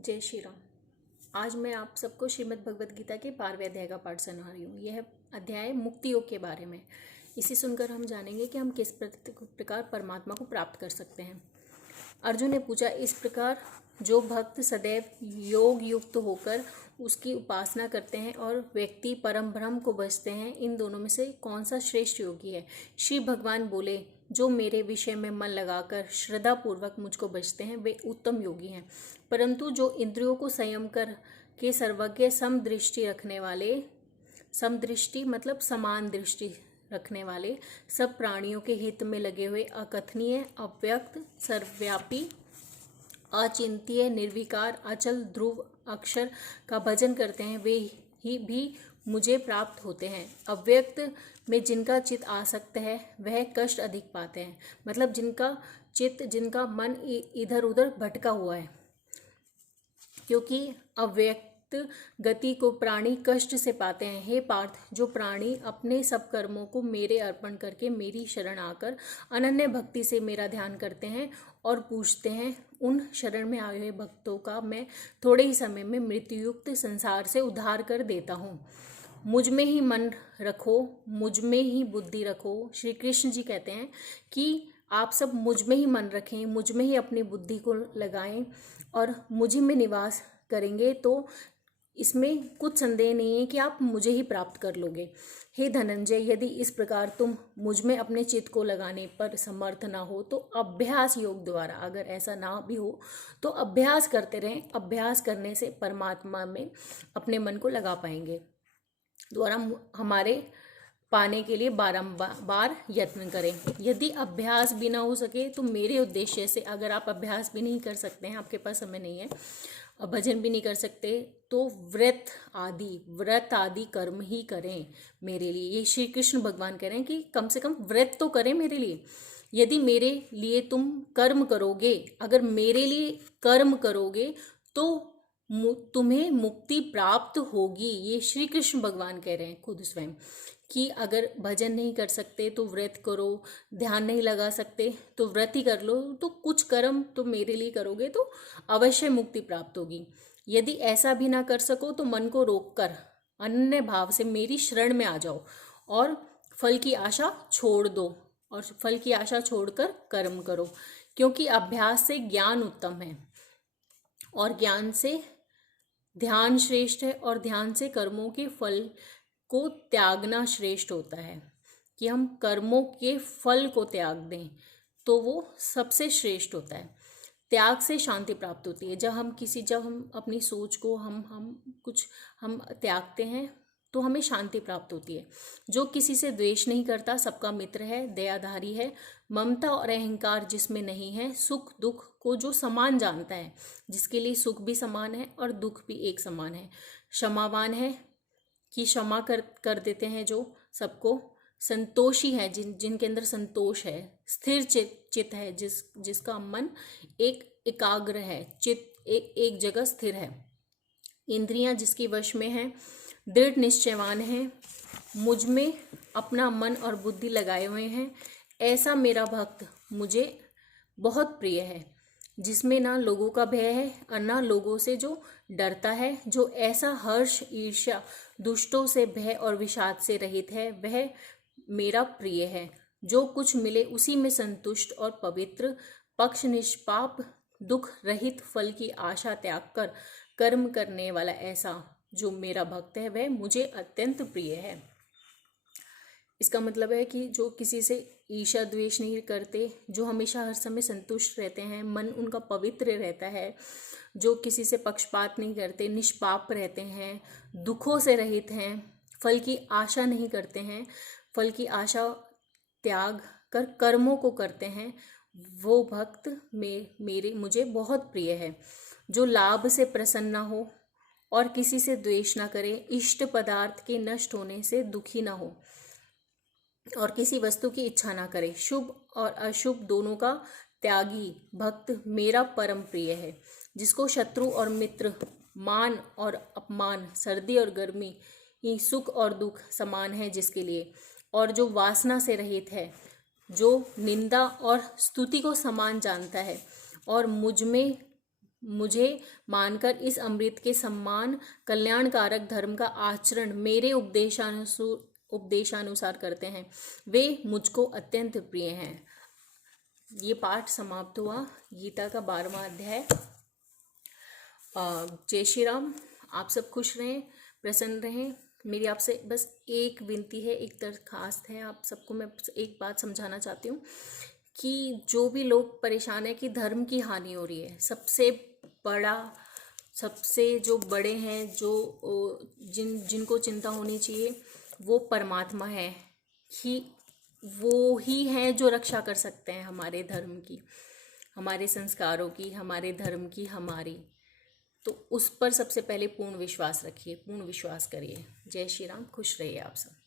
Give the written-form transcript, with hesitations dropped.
जय श्री राम। आज मैं आप सबको श्रीमद् भगवद गीता के 12वें अध्याय का पाठ सुना रही हूँ। यह अध्याय मुक्ति योग के बारे में। इसे सुनकर हम जानेंगे कि हम किस प्रकार परमात्मा को प्राप्त कर सकते हैं। अर्जुन ने पूछा, इस प्रकार जो भक्त सदैव योग युक्त होकर उसकी उपासना करते हैं और व्यक्ति परम ब्रह्म को भजते हैं, इन दोनों में से कौन सा श्रेष्ठ योगी है? श्री भगवान बोले, जो मेरे विषय में मन लगाकर श्रद्धा पूर्वक मुझको भजते हैं वे उत्तम योगी हैं। परंतु जो इंद्रियों को संयम कर के सर्वज्ञ समदृष्टि रखने वाले, समदृष्टि मतलब समान दृष्टि रखने वाले, सब प्राणियों के हित में लगे हुए, अकथनीय, अव्यक्त, सर्वव्यापी, अचिंत्य, निर्विकार, अचल, ध्रुव अक्षर का भजन करते हैं, वे ही भी मुझे प्राप्त होते हैं। अव्यक्त में जिनका चित्त आसक्त है वह कष्ट अधिक पाते हैं। मतलब जिनका चित्त, जिनका मन इधर उधर भटका हुआ है, क्योंकि अव्यक्त गति को प्राणी कष्ट से पाते हैं। हे पार्थ, जो प्राणी अपने सब कर्मों को मेरे अर्पण करके मेरी शरण आकर अनन्य भक्ति से मेरा ध्यान करते हैं और पूछते हैं, उन शरण में आए हुए भक्तों का मैं थोड़े ही समय में मृत्युयुक्त संसार से उद्धार कर देता हूँ। मुझ में ही मन रखो, मुझ में ही बुद्धि रखो। श्री कृष्ण जी कहते हैं कि आप सब मुझ में ही मन रखें, मुझ में ही अपनी बुद्धि को लगाएं और मुझे में निवास करेंगे तो इसमें कुछ संदेह नहीं है कि आप मुझे ही प्राप्त कर लोगे। हे धनंजय, यदि इस प्रकार तुम मुझ में अपने चित्त को लगाने पर समर्थ ना हो तो अभ्यास योग द्वारा, अगर ऐसा ना भी हो तो अभ्यास करते रहें। अभ्यास करने से परमात्मा में अपने मन को लगा पाएंगे। द्वारा हमारे पाने के लिए बारंबार यत्न करें। यदि अभ्यास भी ना हो सके तो मेरे उद्देश्य से, अगर आप अभ्यास भी नहीं कर सकते हैं, आपके पास समय नहीं है, भजन भी नहीं कर सकते, तो व्रत आदि कर्म ही करें मेरे लिए। ये श्री कृष्ण भगवान कह रहे हैं कि कम से कम व्रत तो करें मेरे लिए। यदि मेरे लिए तुम कर्म करोगे, अगर मेरे लिए कर्म करोगे तो तुम्हें मुक्ति प्राप्त होगी। ये श्री कृष्ण भगवान कह रहे हैं खुद स्वयं कि अगर भजन नहीं कर सकते तो व्रत करो, ध्यान नहीं लगा सकते तो व्रत ही कर लो, तो कुछ कर्म तो मेरे लिए करोगे तो अवश्य मुक्ति प्राप्त होगी। यदि ऐसा भी ना कर सको तो मन को रोककर अनन्य भाव से मेरी शरण में आ जाओ और फल की आशा छोड़ दो, और फल की आशा छोड़कर कर्म करो, क्योंकि अभ्यास से ज्ञान उत्तम है और ज्ञान से ध्यान श्रेष्ठ है, और ध्यान से कर्मों के फल को त्यागना श्रेष्ठ होता है। कि हम कर्मों के फल को त्याग दें तो वो सबसे श्रेष्ठ होता है। त्याग से शांति प्राप्त होती है। जब हम अपनी सोच को हम त्यागते हैं तो हमें शांति प्राप्त होती है। जो किसी से द्वेष नहीं करता सबका मित्र है, दयाधारी है, ममता और अहंकार जिसमें नहीं है, सुख दुख को जो समान जानता है, जिसके लिए सुख भी समान है और दुख भी एक समान है, क्षमावान है कि क्षमा कर देते हैं जो सबको, संतोषी है जिनके अंदर संतोष है, स्थिर चित्त है जिसका मन एकाग्र है, चित्त एक जगह स्थिर है, इंद्रियां जिसकी वश में है, दृढ़ निश्चयवान है, मुझ में अपना मन और बुद्धि लगाए हुए हैं, ऐसा मेरा भक्त मुझे बहुत प्रिय है, जिसमें ना लोगों का भय है और ना लोगों से जो डरता है। जो ऐसा हर्ष, ईर्ष्या, दुष्टों से भय और विषाद से रहित है, वह मेरा प्रिय है। जो कुछ मिले उसी में संतुष्ट और पवित्र, पक्ष निष्पाप, दुख रहित, फल की आशा त्याग कर कर्म करने वाला, ऐसा जो मेरा भक्त है वह मुझे अत्यंत प्रिय है। इसका मतलब है कि जो किसी से ईर्ष्या द्वेष नहीं करते, जो हमेशा हर समय संतुष्ट रहते हैं, मन उनका पवित्र रहता है, जो किसी से पक्षपात नहीं करते, निष्पाप रहते हैं, दुखों से रहित हैं, फल की आशा नहीं करते हैं, फल की आशा त्याग कर कर्मों को करते हैं, वो भक्त मुझे बहुत प्रिय है। जो लाभ से प्रसन्न हो और किसी से द्वेष ना करे, इष्ट पदार्थ के नष्ट होने से दुखी ना हो और किसी वस्तु की इच्छा ना करे, शुभ और अशुभ दोनों का त्यागी भक्त मेरा परम प्रिय है। जिसको शत्रु और मित्र, मान और अपमान, सर्दी और गर्मी, सुख और दुख समान है जिसके लिए, और जो वासना से रहित है, जो निंदा और स्तुति को समान जानता है और मुझ में मुझे मानकर इस अमृत के सम्मान कल्याणकारक धर्म का आचरण मेरे उपदेशानुसार करते हैं, वे मुझको अत्यंत प्रिय हैं। ये पाठ समाप्त हुआ गीता का 12वां अध्याय। जय श्री राम। आप सब खुश रहें, प्रसन्न रहें। मेरी आपसे बस एक विनती है, एक दरखास्त है। आप सबको मैं एक बात समझाना चाहती हूँ कि जो भी लोग परेशान है कि धर्म की हानि हो रही है, सबसे जो बड़े हैं, जो जिनको चिंता होनी चाहिए, वो परमात्मा है कि वो ही हैं जो रक्षा कर सकते हैं हमारे धर्म की, हमारे संस्कारों की, हमारे धर्म की, हमारी। तो उस पर सबसे पहले पूर्ण विश्वास रखिए, पूर्ण विश्वास करिए। जय श्री राम। खुश रहिए आप सब।